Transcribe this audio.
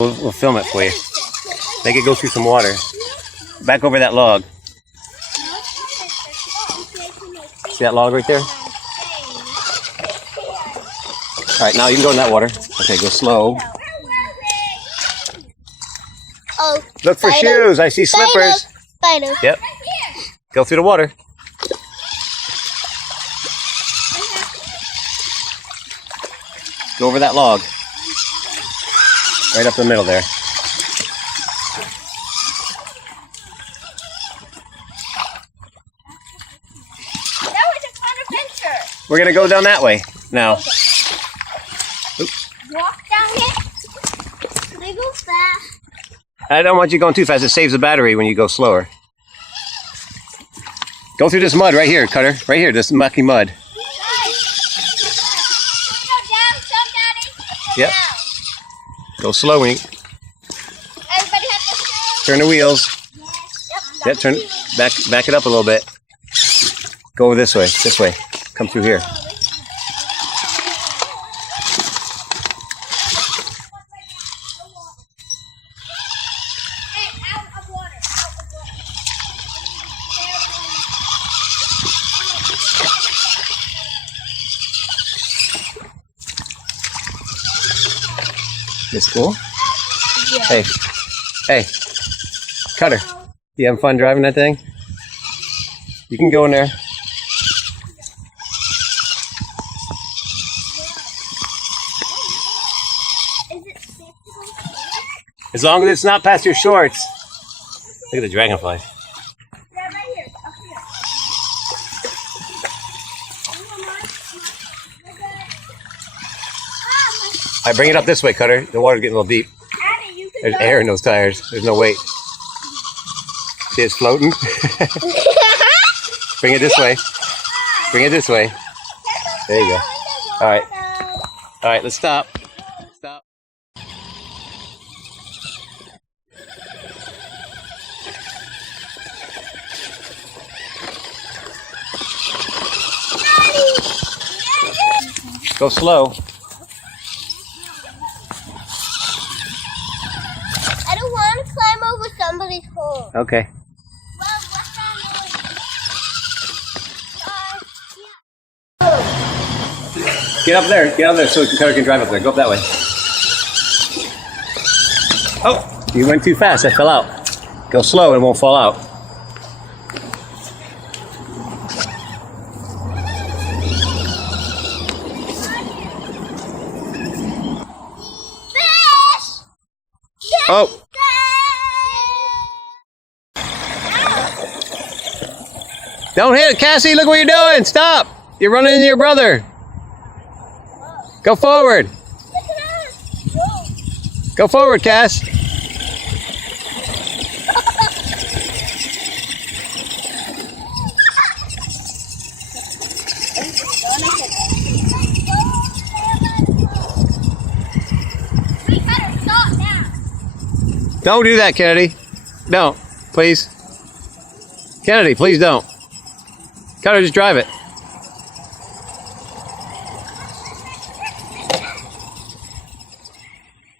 We'll film it for you. Make it go through some water. Back over that log. See that log right there? Alright, now you can go in that water. Okay, go slow. Oh, look for shoes. I see slippers. Spider. Yep. Go through the water. Go over that log. Right up the middle there. That was a fun adventure. We're going to go down that way now. Walk down here. Can I go fast? I don't want you going too fast. It saves the battery when you go slower. Go through this mud right here, Cutter. Right here, this mucky mud. Yep. Go slow, when you Everybody has to turn the wheels. Yep. Yep, turn back it up a little bit. Go this way. This way. Come through here. This cool? Yeah. Hey, Cutter, you having fun driving that thing? You can go in there. Is it safe to go? As long as it's not past your shorts. Look at the dragonfly. Yeah, right here. Up here. Alright, bring it up this way, Cutter. The water's getting a little deep. There's air in those tires. There's no weight. See, it's floating. Bring it this way. Bring it this way. There you go. Alright. Alright, let's stop. Stop. Go slow. I don't want to climb over somebody's home. Okay. Well, what's that noise? Get up there so Cutter can drive up there. Go up that way. Oh, you went too fast. I fell out. Go slow and it won't fall out. Fish! Oh, don't hit it, Cassie. Look what you're doing. Stop. You're running into your brother. Go forward. Go forward, Cass. Don't do that, Kennedy. Don't, please. Kennedy, please don't. Cutter, just drive it.